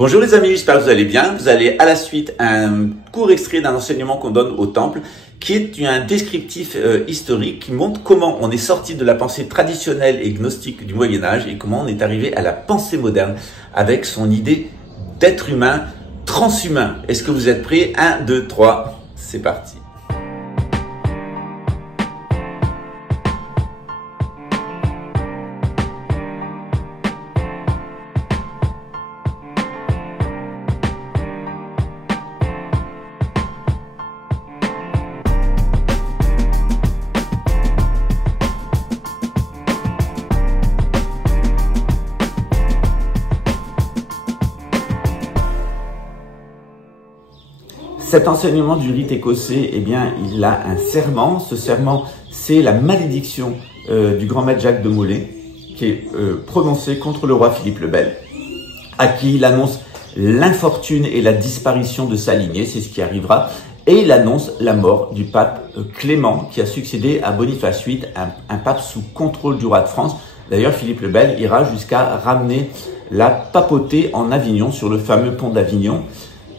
Bonjour les amis, j'espère que vous allez bien. Vous allez à la suite un court extrait d'un enseignement qu'on donne au temple qui est un descriptif historique qui montre comment on est sorti de la pensée traditionnelle et gnostique du Moyen-Âge et comment on est arrivé à la pensée moderne avec son idée d'être humain transhumain. Est-ce que vous êtes prêts? 1, 2, 3, c'est parti. Cet enseignement du rite écossais, eh bien, il a un serment. Ce serment, c'est la malédiction du grand maître Jacques de Molay, qui est prononcé contre le roi Philippe le Bel, à qui il annonce l'infortune et la disparition de sa lignée, c'est ce qui arrivera, et il annonce la mort du pape Clément, qui a succédé à Boniface VIII, un pape sous contrôle du roi de France. D'ailleurs, Philippe le Bel ira jusqu'à ramener la papauté en Avignon, sur le fameux pont d'Avignon.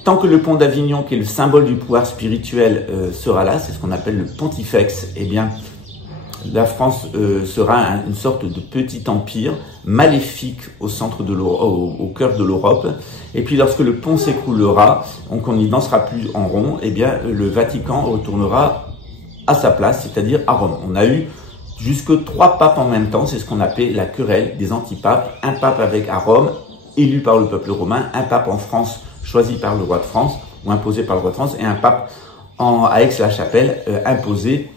Tant que le pont d'Avignon, qui est le symbole du pouvoir spirituel, sera là, c'est ce qu'on appelle le pontifex, eh bien, la France sera une sorte de petit empire maléfique au centre de au cœur de l'Europe. Et puis, lorsque le pont s'écroulera, qu'on n'y dansera plus en rond, eh bien, le Vatican retournera à sa place, c'est-à-dire à Rome. On a eu jusque 3 papes en même temps, c'est ce qu'on appelait la querelle des antipapes. Un pape à Rome, élu par le peuple romain, un pape en France, choisi par le roi de France, ou imposé par le roi de France, et un pape à Aix-la-Chapelle, imposé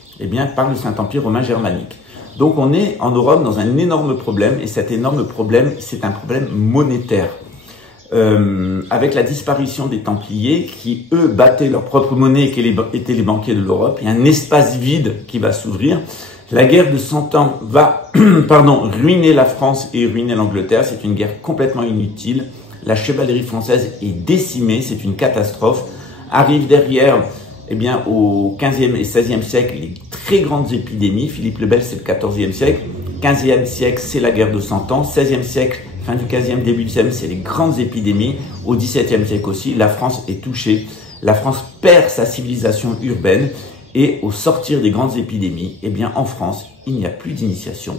par le Saint-Empire romain germanique. Donc on est en Europe dans un énorme problème, et cet énorme problème, c'est un problème monétaire. Avec la disparition des Templiers, qui eux battaient leur propre monnaie et qui étaient les banquiers de l'Europe, il y a un espace vide qui va s'ouvrir. La guerre de 100 ans va ruiner la France et ruiner l'Angleterre, c'est une guerre complètement inutile. La chevalerie française est décimée, c'est une catastrophe. Arrive derrière, au 15e et 16e siècle, les très grandes épidémies. Philippe le Bel, c'est le 14e siècle. 15e siècle, c'est la guerre de 100 ans. 16e siècle, fin du 15e, début du 16e, c'est les grandes épidémies. Au 17e siècle aussi, la France est touchée. La France perd sa civilisation urbaine. Et au sortir des grandes épidémies, en France, il n'y a plus d'initiation.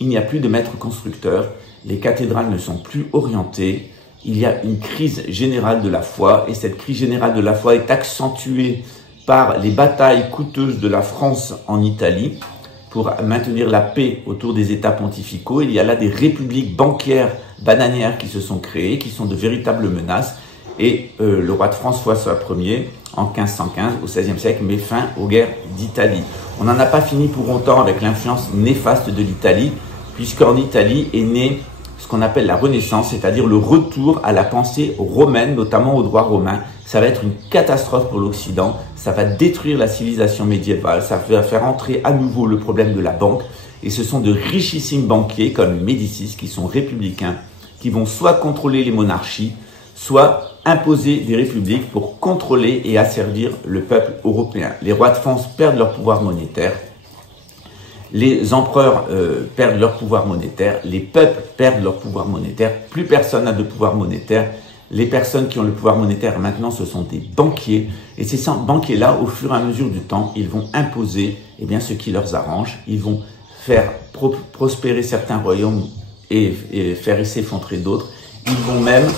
Il n'y a plus de maîtres constructeurs. Les cathédrales ne sont plus orientées. Il y a une crise générale de la foi, et cette crise générale de la foi est accentuée par les batailles coûteuses de la France en Italie pour maintenir la paix autour des États pontificaux. Il y a là des républiques bancaires bananières qui se sont créées, qui sont de véritables menaces, et le roi de France, François Ier, en 1515, au XVIe siècle, met fin aux guerres d'Italie. On n'en a pas fini pour autant avec l'influence néfaste de l'Italie, puisqu'en Italie est née ce qu'on appelle la Renaissance, c'est-à-dire le retour à la pensée romaine, notamment au droit romain. Ça va être une catastrophe pour l'Occident, ça va détruire la civilisation médiévale, ça va faire entrer à nouveau le problème de la banque, et ce sont de richissimes banquiers comme Médicis, qui sont républicains, qui vont soit contrôler les monarchies, soit imposer des républiques pour contrôler et asservir le peuple européen. Les rois de France perdent leur pouvoir monétaire, les empereurs perdent leur pouvoir monétaire, les peuples perdent leur pouvoir monétaire, plus personne n'a de pouvoir monétaire. Les personnes qui ont le pouvoir monétaire maintenant, ce sont des banquiers. Et ces banquiers-là, au fur et à mesure du temps, ils vont imposer ce qui leur arrange. Ils vont faire prospérer certains royaumes et faire s'effondrer d'autres. Ils vont même,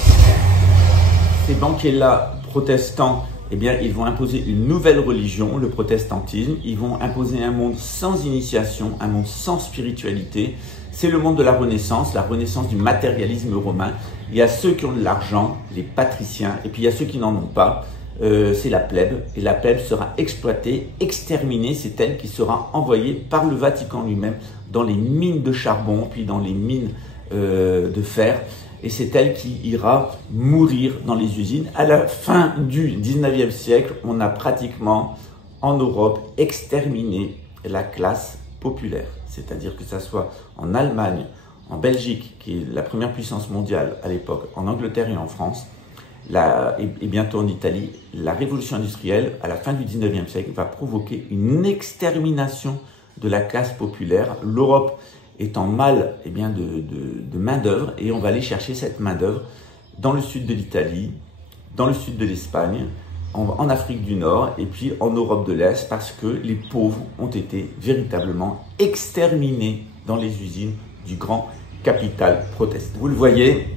ces banquiers-là protestants, ils vont imposer une nouvelle religion, le protestantisme. Ils vont imposer un monde sans initiation, un monde sans spiritualité. C'est le monde de la Renaissance du matérialisme romain. Il y a ceux qui ont de l'argent, les patriciens, et puis il y a ceux qui n'en ont pas. C'est la plèbe, et la plèbe sera exploitée, exterminée. C'est elle qui sera envoyée par le Vatican lui-même dans les mines de charbon, puis dans les mines de fer. Et c'est elle qui ira mourir dans les usines. À la fin du 19e siècle, on a pratiquement, en Europe, exterminé la classe populaire. C'est-à-dire que ça soit en Allemagne, en Belgique, qui est la première puissance mondiale à l'époque, en Angleterre et en France, et bientôt en Italie, la révolution industrielle, à la fin du 19e siècle, va provoquer une extermination de la classe populaire. L'Europe est en mal de main-d'œuvre, et on va aller chercher cette main-d'œuvre dans le sud de l'Italie, dans le sud de l'Espagne, en Afrique du Nord et puis en Europe de l'Est parce que les pauvres ont été véritablement exterminés dans les usines du grand capital protestant. Vous le voyez,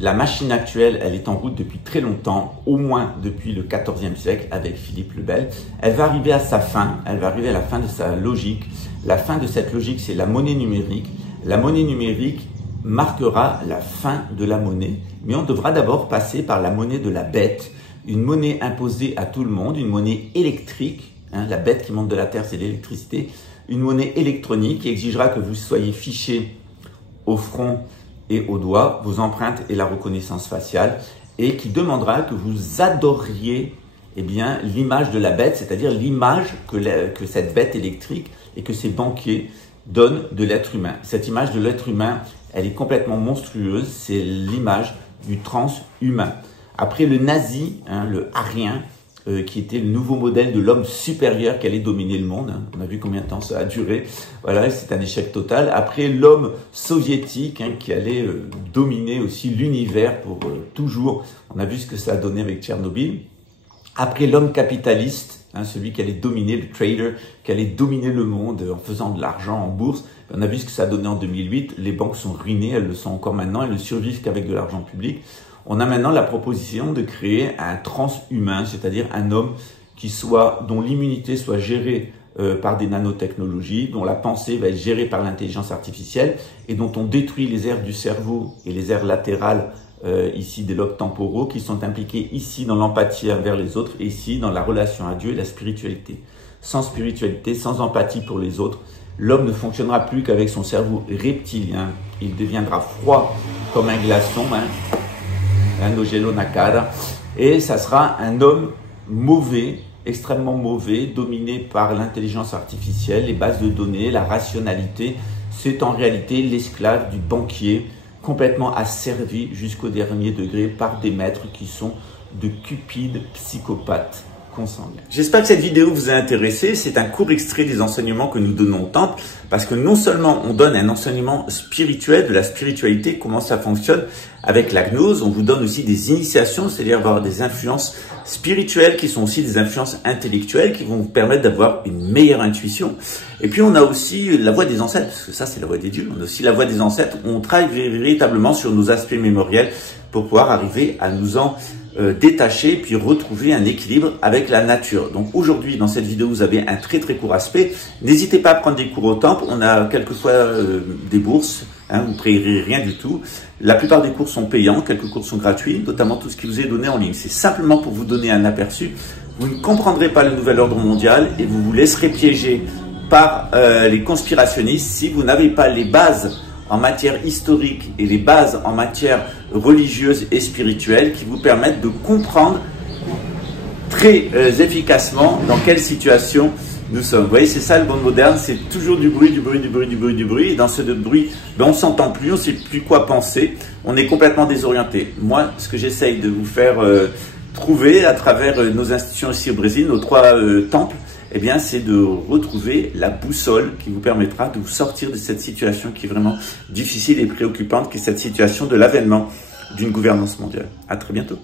la machine actuelle, elle est en route depuis très longtemps, au moins depuis le XIVe siècle avec Philippe le Bel. Elle va arriver à sa fin, elle va arriver à la fin de sa logique. La fin de cette logique, c'est la monnaie numérique. La monnaie numérique marquera la fin de la monnaie, mais on devra d'abord passer par la monnaie de la bête, une monnaie imposée à tout le monde, une monnaie électrique, la bête qui monte de la terre, c'est l'électricité, une monnaie électronique qui exigera que vous soyez fiché au front et au doigt, vos empreintes et la reconnaissance faciale, et qui demandera que vous adoriez l'image de la bête, c'est-à-dire l'image que cette bête électrique et que ces banquiers donnent de l'être humain. Cette image de l'être humain, elle est complètement monstrueuse, c'est l'image du transhumain. Après le nazi, le arien, qui était le nouveau modèle de l'homme supérieur qui allait dominer le monde. On a vu combien de temps ça a duré. Voilà, c'est un échec total. Après l'homme soviétique qui allait dominer aussi l'univers pour toujours. On a vu ce que ça a donné avec Tchernobyl. Après l'homme capitaliste, celui qui allait dominer, le trader, qui allait dominer le monde en faisant de l'argent en bourse. On a vu ce que ça a donné en 2008. Les banques sont ruinées, elles le sont encore maintenant, elles ne survivent qu'avec de l'argent public. On a maintenant la proposition de créer un transhumain, c'est-à-dire un homme dont l'immunité soit gérée par des nanotechnologies, dont la pensée va être gérée par l'intelligence artificielle et dont on détruit les aires du cerveau et les aires latérales ici des lobes temporaux qui sont impliqués ici dans l'empathie envers les autres et ici dans la relation à Dieu et la spiritualité. Sans spiritualité, sans empathie pour les autres, l'homme ne fonctionnera plus qu'avec son cerveau reptilien. Il deviendra froid comme un glaçon, Nogelo Nakara, et ça sera un homme mauvais, extrêmement mauvais, dominé par l'intelligence artificielle, les bases de données, la rationalité. C'est en réalité l'esclave du banquier, complètement asservi jusqu'au dernier degré par des maîtres qui sont de cupides psychopathes consanguins. J'espère que cette vidéo vous a intéressé. C'est un court extrait des enseignements que nous donnons au temple, parce que non seulement on donne un enseignement spirituel, de la spiritualité, comment ça fonctionne avec la gnose, on vous donne aussi des initiations, c'est-à-dire avoir des influences spirituelles qui sont aussi des influences intellectuelles qui vont vous permettre d'avoir une meilleure intuition. Et puis on a aussi la voix des ancêtres, parce que ça c'est la voix des dieux. On a aussi la voix des ancêtres où on travaille véritablement sur nos aspects mémoriels pour pouvoir arriver à nous en détacher puis retrouver un équilibre avec la nature. Donc aujourd'hui dans cette vidéo vous avez un très court aspect. N'hésitez pas à prendre des cours au temple, on a quelquefois des bourses, vous ne payerez rien du tout. La plupart des cours sont payants, quelques cours sont gratuits, notamment tout ce qui vous est donné en ligne. C'est simplement pour vous donner un aperçu. Vous ne comprendrez pas le nouvel ordre mondial et vous vous laisserez piéger par les conspirationnistes si vous n'avez pas les bases en matière historique et les bases en matière religieuse et spirituelle qui vous permettent de comprendre très efficacement dans quelle situation nous sommes. Vous voyez, c'est ça le monde moderne, c'est toujours du bruit, du bruit, du bruit, du bruit, du bruit. Et dans ce bruit, on ne s'entend plus, on ne sait plus quoi penser, on est complètement désorienté. Moi, ce que j'essaye de vous faire trouver à travers nos institutions ici au Brésil, nos 3 temples, c'est de retrouver la boussole qui vous permettra de vous sortir de cette situation qui est vraiment difficile et préoccupante, qui est cette situation de l'avènement d'une gouvernance mondiale. À très bientôt.